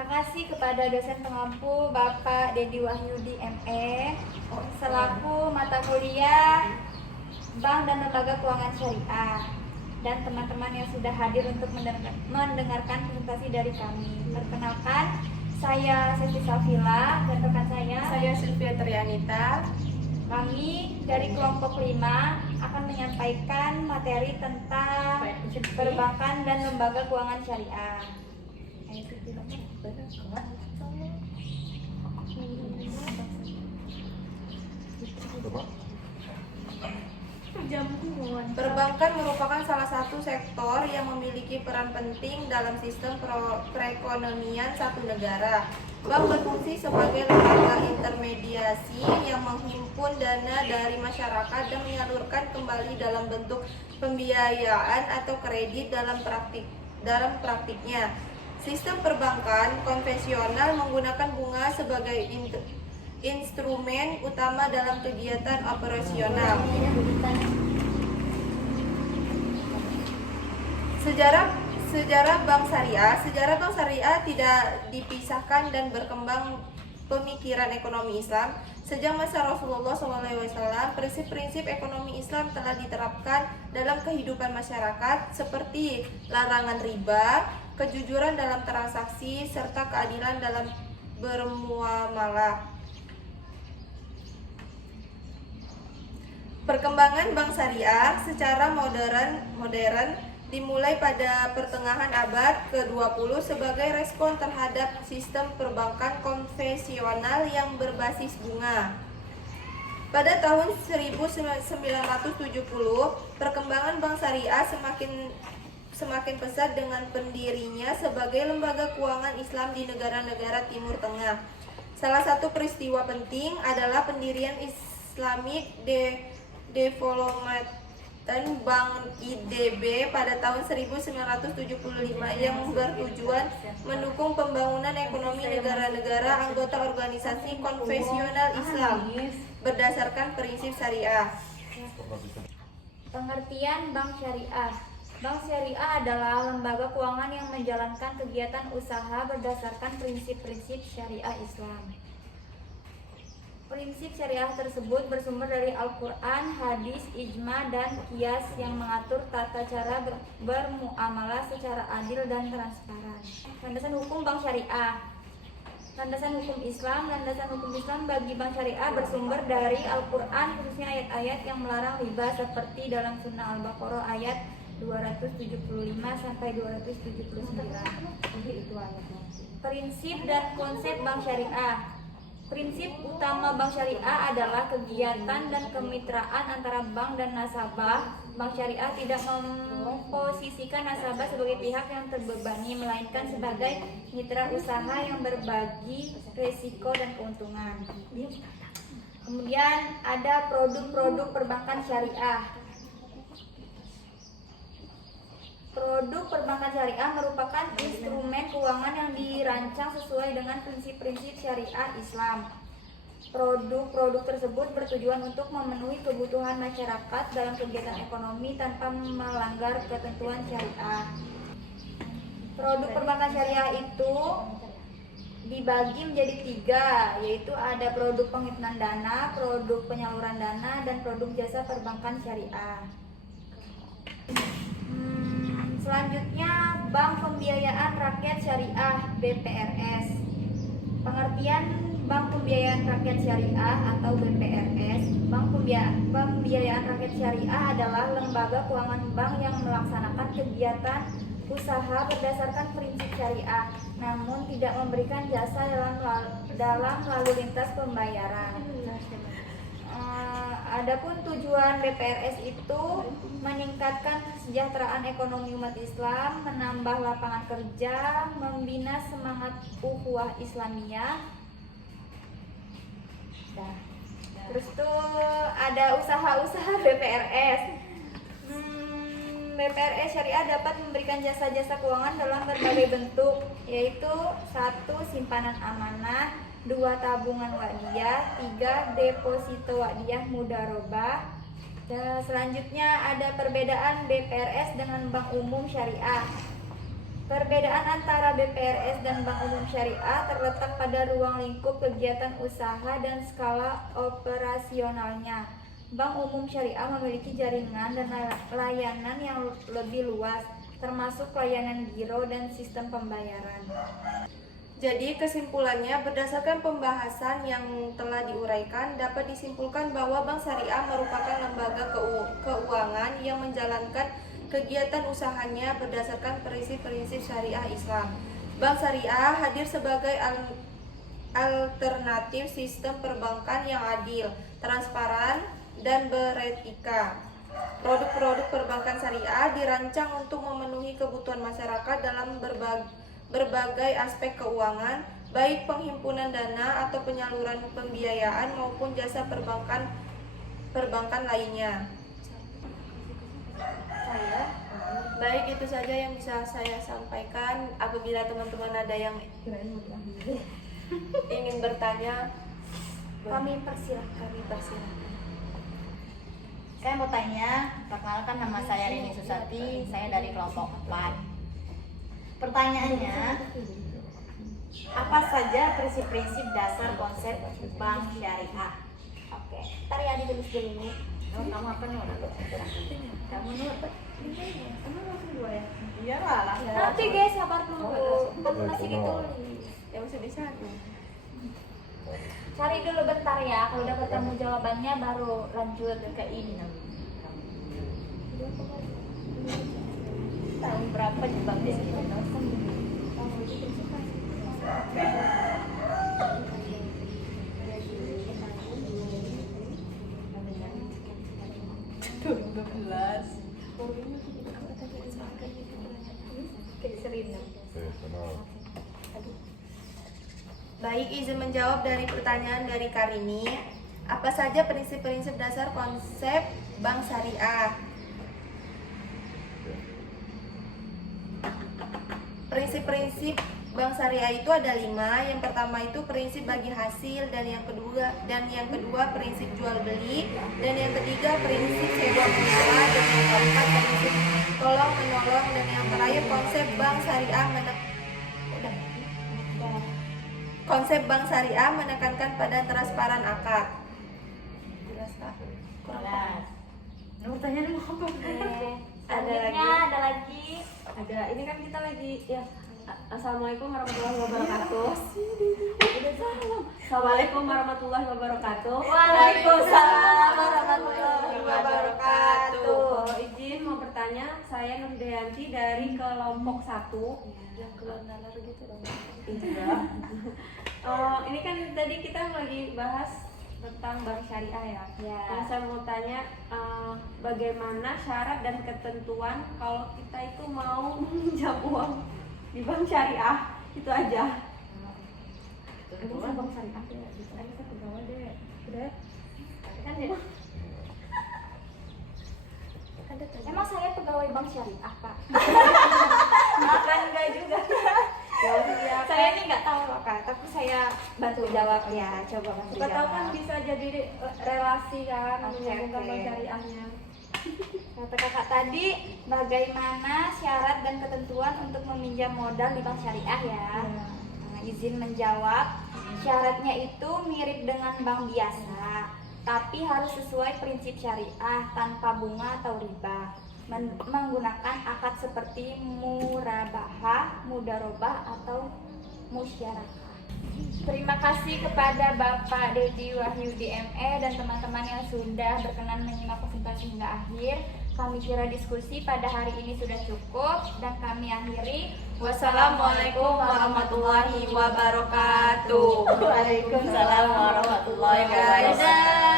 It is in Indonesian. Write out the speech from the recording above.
Terima kasih kepada dosen pengampu Bapak Dedi Wahyudi ME selaku mata kuliah Bank dan Lembaga Keuangan Syariah, dan teman-teman yang sudah hadir untuk mendengarkan presentasi dari kami. Perkenalkan, saya Siti Safila dan rekan saya Sylvia Trianita. Kami dari kelompok 5 akan menyampaikan materi tentang perbankan dan lembaga keuangan syariah. Perbankan merupakan salah satu sektor yang memiliki peran penting dalam sistem perekonomian satu negara. Bank berfungsi sebagai lembaga intermediasi yang menghimpun dana dari masyarakat dan menyalurkan kembali dalam bentuk pembiayaan atau kredit dalam praktiknya. Sistem perbankan konvensional menggunakan bunga sebagai instrumen utama dalam kegiatan operasional. Sejarah bank syariah tidak dipisahkan dan berkembang pemikiran ekonomi Islam. Sejak masa Rasulullah SAW, prinsip-prinsip ekonomi Islam telah diterapkan dalam kehidupan masyarakat seperti larangan riba, kejujuran dalam transaksi, serta keadilan dalam bermuamalah. Perkembangan bank syariah secara modern dimulai pada pertengahan abad ke-20 sebagai respon terhadap sistem perbankan konvensional yang berbasis bunga. Pada tahun 1970, perkembangan bank syariah semakin pesat dengan pendirinya sebagai lembaga keuangan Islam di negara-negara Timur Tengah. Salah satu peristiwa penting adalah pendirian Islamic Development Bank IDB pada tahun 1975 yang bertujuan mendukung pembangunan ekonomi negara-negara anggota organisasi konvensional Islam berdasarkan prinsip syariah. Pengertian bank syariah. Bank syariah adalah lembaga keuangan yang menjalankan kegiatan usaha berdasarkan prinsip-prinsip syariah Islam. Prinsip syariah tersebut bersumber dari Al-Quran, hadis, ijma, dan qiyas yang mengatur tata cara bermuamalah secara adil dan transparan. Landasan hukum bank syariah. Landasan hukum Islam bagi bank syariah bersumber dari Al-Quran, khususnya ayat-ayat yang melarang riba seperti dalam Surah Al-Baqarah ayat 275 sampai 279. Itu ayatnya. Prinsip dan konsep bank syariah. Prinsip utama bank syariah adalah kegiatan dan kemitraan antara bank dan nasabah. Bank syariah tidak memposisikan nasabah sebagai pihak yang terbebani, melainkan sebagai mitra usaha yang berbagi risiko dan keuntungan. Kemudian ada produk-produk perbankan syariah. Produk perbankan syariah merupakan instrumen keuangan yang dirancang sesuai dengan prinsip-prinsip syariah Islam. Produk-produk tersebut bertujuan untuk memenuhi kebutuhan masyarakat dalam kegiatan ekonomi tanpa melanggar ketentuan syariah. Produk perbankan syariah itu dibagi menjadi 3, yaitu ada produk penghimpunan dana, produk penyaluran dana, dan produk jasa perbankan syariah. Selanjutnya, Bank Pembiayaan Rakyat Syariah (BPRS). Pengertian Bank Pembiayaan Rakyat Syariah atau BPRS. Bank Pembiayaan Rakyat Syariah adalah lembaga keuangan bank yang melaksanakan kegiatan usaha berdasarkan prinsip syariah, namun tidak memberikan jasa dalam lalu lintas pembayaran. Adapun tujuan BPRS itu meningkatkan kesejahteraan ekonomi umat Islam, menambah lapangan kerja, membina semangat ukhuwah Islamiyah. Terus tuh ada usaha-usaha BPRS. BPRS syariah dapat memberikan jasa-jasa keuangan dalam berbagai bentuk, yaitu 1. Simpanan amanah, 2. Tabungan wadiyah, 3. Deposito wadiyah mudharabah. Selanjutnya ada perbedaan BPRS dengan bank umum syariah. Perbedaan antara BPRS dan Bank Umum Syariah terletak pada ruang lingkup kegiatan usaha dan skala operasionalnya. Bank Umum Syariah memiliki jaringan dan layanan yang lebih luas, termasuk layanan giro dan sistem pembayaran. Jadi kesimpulannya, berdasarkan pembahasan yang telah diuraikan, dapat disimpulkan bahwa Bank Syariah merupakan lembaga keuangan yang menjalankan kegiatan usahanya berdasarkan prinsip-prinsip syariah Islam. Bank Syariah hadir sebagai alternatif sistem perbankan yang adil, transparan, dan beretika. Produk-produk perbankan syariah dirancang untuk memenuhi kebutuhan masyarakat dalam berbagai aspek keuangan, baik penghimpunan dana atau penyaluran pembiayaan maupun jasa perbankan lainnya. Baik, itu saja yang bisa saya sampaikan. Apabila teman-teman ada yang ingin bertanya, Kami persilahkan. Saya mau tanya, perkenalkan nama saya Rini Susati, saya dari kelompok 4. Pertanyaannya, apa saja prinsip-prinsip dasar konsep bank syariah? Oke, ntar ya ditulis dulu. Oh, kamu apa nih? Kamu nur? Emang langsung dua ya? Iyalah lah. Nanti guys, sabar dulu. Kan masih ditulis. ya masih bisa. Cari dulu bentar ya, kalau udah ketemu jawabannya baru lanjut ke ini. Tahun berapa di bank di sini? Baik, izin menjawab dari pertanyaan dari Karini. Apa saja prinsip-prinsip dasar konsep bank syariah? Prinsip-prinsip bank syariah itu ada 5. Yang pertama itu prinsip bagi hasil, dan yang kedua prinsip jual beli, dan yang ketiga prinsip sewa menyewa, dan yang keempat prinsip tolong menolong, dan yang terakhir konsep bank syariah menekankan pada transparan akad. Jelas tak? Jelas. Nah, pertanyaan mau apa? Ada lagi. Ada, ini kan kita lagi ya. Assalamualaikum warahmatullahi wabarakatuh. Assalamualaikum warahmatullahi wabarakatuh. Waalaikumsalam warahmatullahi wabarakatuh. Izin mau bertanya, saya Nur Dayanti dari kelompok 1. Yang keluar nalar gitu dong. Iya. Ini kan tadi kita lagi bahas tentang bank syariah ya. Ya. Yang saya mau tanya, bagaimana syarat dan ketentuan kalau kita itu mau meminjam uang di bank syariah? Itu aja. Emang bank syariah ya? Saya pegawai deh. Udah. Kan ya. Emang saya pegawai bank syariah, Pak? Kan enggak juga. Saya ini nggak tahu loh, Kak, tapi saya bantu jawab ya. Coba bantu Siapa tahu kan jawab. bisa jadi relasi kan, Oke, menyambungkan oke. bank syariahnya. Kata kakak tadi, bagaimana syarat dan ketentuan untuk meminjam modal di bank syariah ya? Nah, izin menjawab, syaratnya itu mirip dengan bank biasa, tapi harus sesuai prinsip syariah tanpa bunga atau riba. Menggunakan akad seperti murabahah, mudarobah, atau musyarakah. Terima kasih kepada Bapak Dedi Wahyudi ME dan teman-teman yang sudah berkenan menyimak presentasi hingga akhir. Kami kira diskusi pada hari ini sudah cukup dan kami akhiri. Wassalamualaikum warahmatullahi wabarakatuh. Waalaikumsalam warahmatullahi wabarakatuh. Dadah.